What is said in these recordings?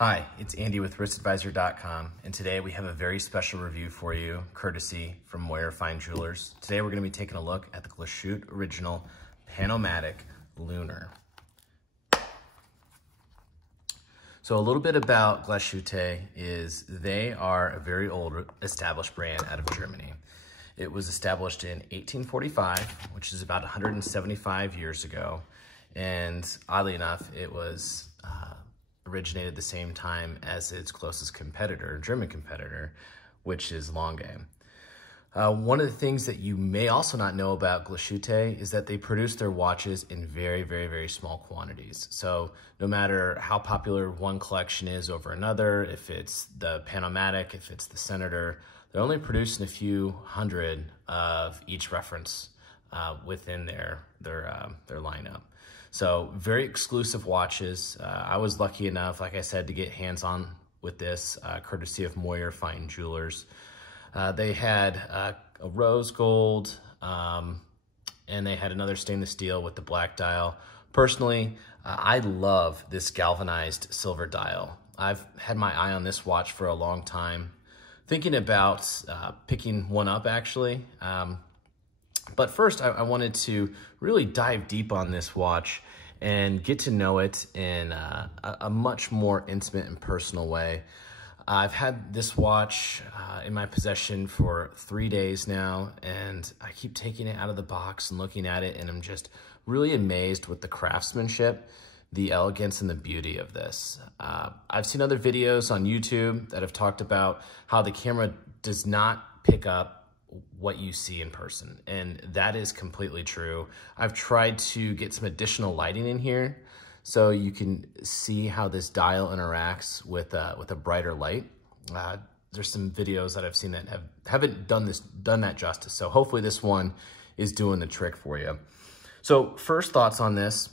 Hi, it's Andy with wristadvisor.com, and today we have a very special review for you, courtesy from Moyer Fine Jewelers. Today we're going to be taking a look at the Glashutte Original PanoMaticLunar. So a little bit about Glashutte is they are a very old established brand out of Germany. It was established in 1845, which is about 175 years ago, and oddly enough, it was originated the same time as its closest competitor, German competitor, which is Lange. One of the things that you may also not know about Glashutte is that they produce their watches in very, very, very small quantities. So no matter how popular one collection is over another, if it's the PanoMatic, if it's the Senator, they're only producing a few hundred of each reference within their lineup. So very exclusive watches. I was lucky enough, like I said, to get hands-on with this, courtesy of Moyer Fine Jewelers. They had a rose gold, and they had another stainless steel with the black dial. Personally, I love this galvanized silver dial. I've had my eye on this watch for a long time, thinking about picking one up actually. But first, I wanted to really dive deep on this watch and get to know it in a much more intimate and personal way. I've had this watch in my possession for 3 days now, and I keep taking it out of the box and looking at it, and I'm just really amazed with the craftsmanship, the elegance, and the beauty of this. I've seen other videos on YouTube that have talked about how the camera does not pick up what you see in person, and that is completely true. I've tried to get some additional lighting in here so you can see how this dial interacts with a brighter light. There's some videos that I've seen that haven't done that justice, so hopefully this one is doing the trick for you. So first thoughts on this.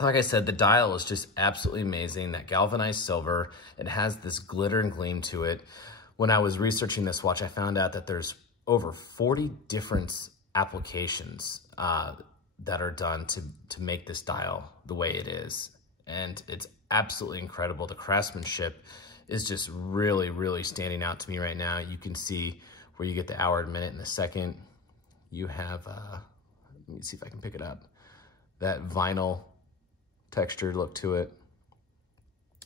Like I said, the dial is just absolutely amazing. That galvanized silver, it has this glitter and gleam to it. When I was researching this watch, I found out that there's over 40 different applications that are done to make this dial the way it is. And it's absolutely incredible. The craftsmanship is just really, really standing out to me right now. You can see where you get the hour, minute, and the second. You have, let me see if I can pick it up, that vinyl textured look to it.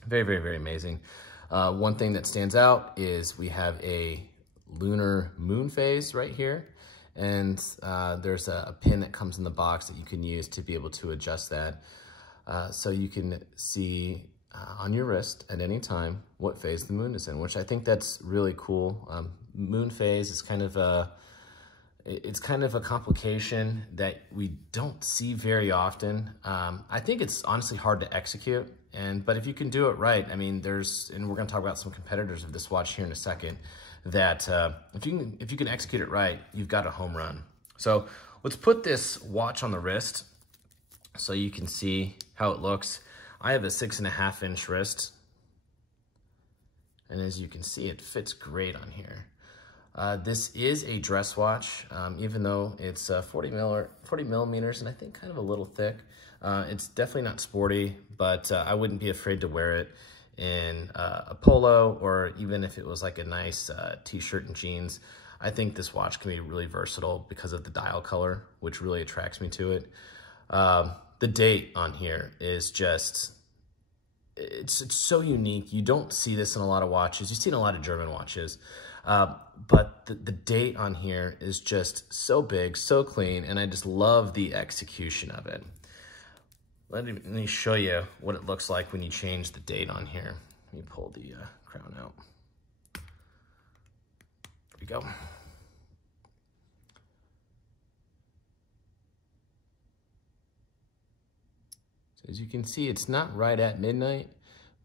Very, very, very amazing. One thing that stands out is we have a lunar moon phase right here, and there's a pin that comes in the box that you can use to be able to adjust that, so you can see on your wrist at any time what phase the moon is in, which I think that's really cool. Moon phase is kind of a complication that we don't see very often. I think it's honestly hard to execute, but if you can do it right, I mean, and we're gonna talk about some competitors of this watch here in a second, that if you can execute it right, you've got a home run. So let's put this watch on the wrist so you can see how it looks. I have a 6.5-inch wrist, and as you can see, it fits great on here. This is a dress watch, even though it's 40 millimeters, and I think kind of a little thick. It's definitely not sporty, but I wouldn't be afraid to wear it in a polo, or even if it was like a nice t-shirt and jeans. I think this watch can be really versatile because of the dial color, which really attracts me to it. The date on here is just, it's so unique. You don't see this in a lot of watches. You see it in a lot of German watches, but the date on here is just so big, so clean, and I just love the execution of it. Let me show you what it looks like when you change the date on here. Let me pull the crown out. There we go. So as you can see, it's not right at midnight,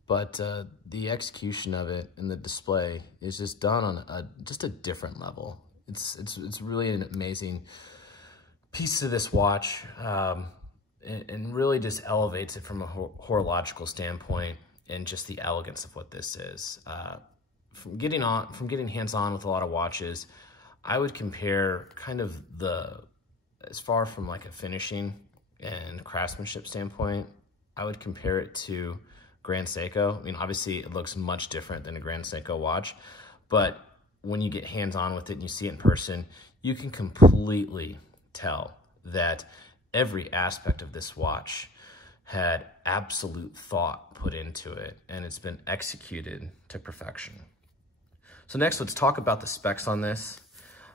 but the execution of it and the display is just done on just a different level. It's really an amazing piece of this watch. And really just elevates it from a horological standpoint and just the elegance of what this is. From getting hands-on with a lot of watches, I would compare kind of as far from like a finishing and craftsmanship standpoint, I would compare it to Grand Seiko. I mean, obviously it looks much different than a Grand Seiko watch, but when you get hands-on with it and you see it in person, you can completely tell that every aspect of this watch had absolute thought put into it, and it's been executed to perfection. So next, let's talk about the specs on this.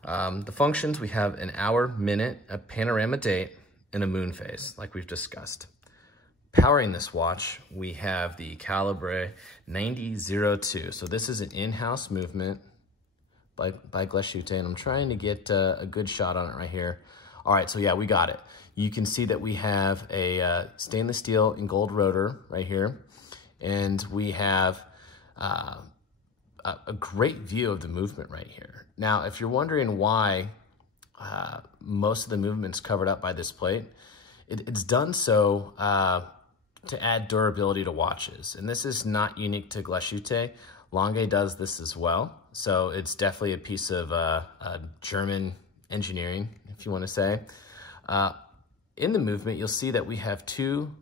The functions, we have an hour, minute, a panorama date, and a moon phase, like we've discussed. Powering this watch, we have the Calibre 9002. So this is an in-house movement by Glashutte, and I'm trying to get a good shot on it right here. All right, so yeah, we got it. You can see that we have a stainless steel and gold rotor right here, and we have a great view of the movement right here. Now, if you're wondering why most of the movement's covered up by this plate, it's done so to add durability to watches. And this is not unique to Glashutte. Lange does this as well. So it's definitely a piece of German engineering, if you want to say. In the movement, you'll see that we have two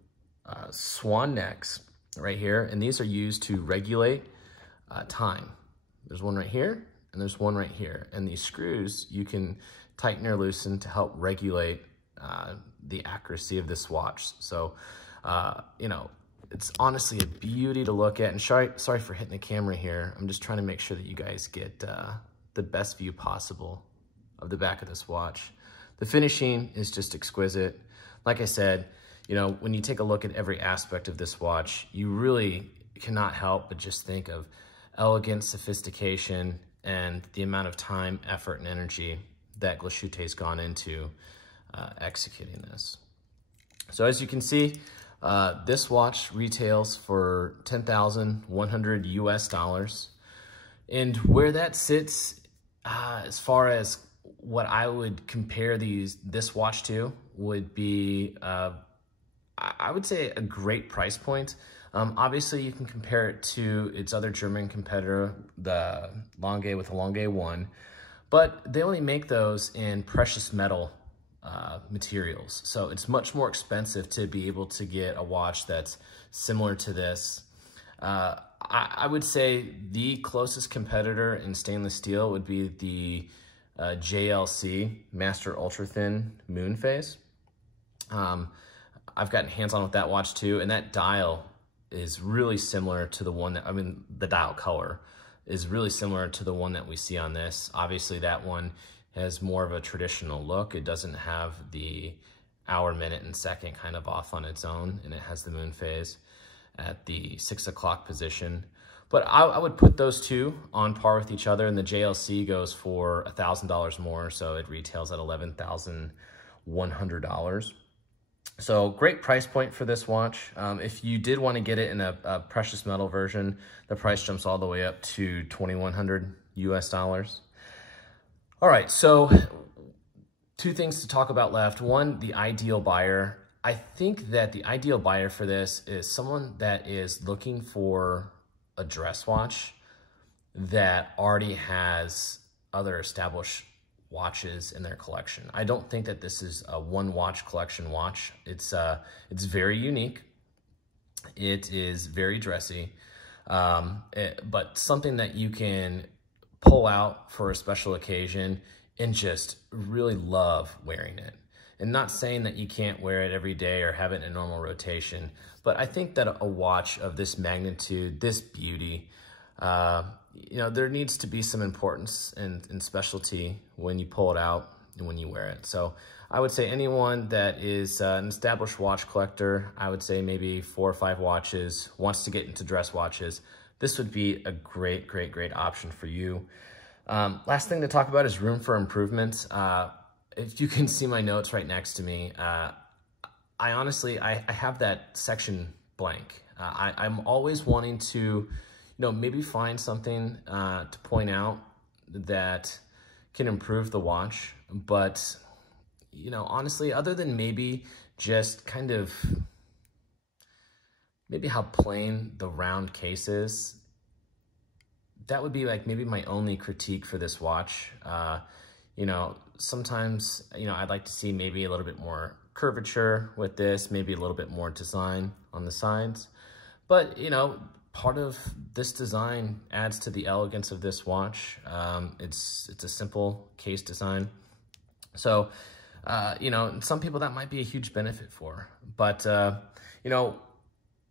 swan necks right here, and these are used to regulate time. There's one right here, and there's one right here. And these screws, you can tighten or loosen to help regulate the accuracy of this watch. So, you know, it's honestly a beauty to look at. And sorry for hitting the camera here. I'm just trying to make sure that you guys get the best view possible of the back of this watch. The finishing is just exquisite. Like I said, you know, when you take a look at every aspect of this watch, you really cannot help but just think of elegance, sophistication, and the amount of time, effort, and energy that Glashutte's gone into executing this. So as you can see, this watch retails for $10,100 US. And where that sits, as far as what I would compare this watch to, would be, I would say, a great price point. Obviously, you can compare it to its other German competitor, the Lange with the Lange 1, but they only make those in precious metal materials. So it's much more expensive to be able to get a watch that's similar to this. I would say the closest competitor in stainless steel would be the JLC Master Ultra Thin Moon Phase. I've gotten hands-on with that watch too, and that dial is really similar to the one that, I mean, the dial color is really similar to the one that we see on this. Obviously, that one has more of a traditional look. It doesn't have the hour, minute, and second kind of off on its own, and it has the moon phase at the 6 o'clock position. But I would put those two on par with each other, and the JLC goes for $1,000 more, so it retails at $11,100. So great price point for this watch. If you did want to get it in a precious metal version, the price jumps all the way up to $2,100 US. All right, so two things to talk about left. One, the ideal buyer. I think that the ideal buyer for this is someone that is looking for a dress watch that already has other established watches in their collection. I don't think that this is a one watch collection watch. It's very unique. It is very dressy, but something that you can pull out for a special occasion and just really love wearing it. And not saying that you can't wear it every day or have it in a normal rotation, but I think that a watch of this magnitude, this beauty, you know, there needs to be some importance and specialty when you pull it out and when you wear it. So I would say anyone that is an established watch collector, I would say maybe 4 or 5 watches, wants to get into dress watches, this would be a great, great, great option for you. Last thing to talk about is room for improvement. If you can see my notes right next to me, I honestly have that section blank. I'm always wanting to, you know, maybe find something to point out that can improve the watch. But, you know, honestly, other than maybe just kind of maybe how plain the round case is, that would be like maybe my only critique for this watch. You know, sometimes, you know, I'd like to see maybe a little bit more curvature with this, maybe a little bit more design on the sides. But, you know, part of this design adds to the elegance of this watch. It's a simple case design. So, you know, some people that might be a huge benefit for. But, you know,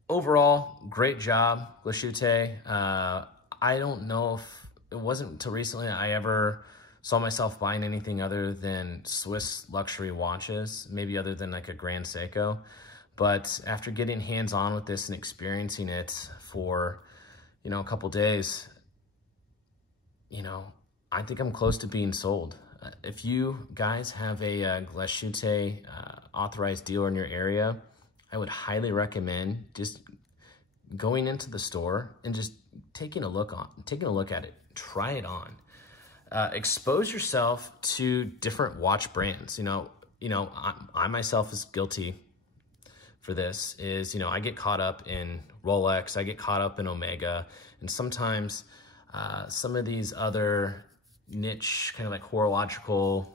overall, great job, Glashutte. I don't know if it wasn't until recently I ever saw myself buying anything other than Swiss luxury watches, maybe other than like a Grand Seiko. But after getting hands-on with this and experiencing it for, you know, a couple days, you know, I think I'm close to being sold. If you guys have a Glashutte authorized dealer in your area, I would highly recommend just going into the store and just taking a look at it, try it on. Expose yourself to different watch brands. You know, I myself is guilty for this. Is, you know, I get caught up in Rolex, I get caught up in Omega, and sometimes some of these other niche kind of like horological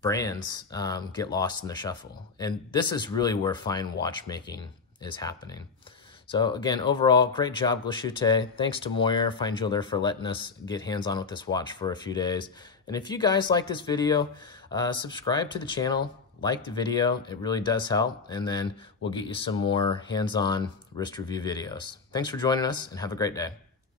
brands get lost in the shuffle. And this is really where fine watchmaking is happening. So again, overall, great job, Glashutte. Thanks to Moyer Fine Jeweler for letting us get hands-on with this watch for a few days. And if you guys like this video, subscribe to the channel, like the video. It really does help. And then we'll get you some more hands-on wrist review videos. Thanks for joining us and have a great day.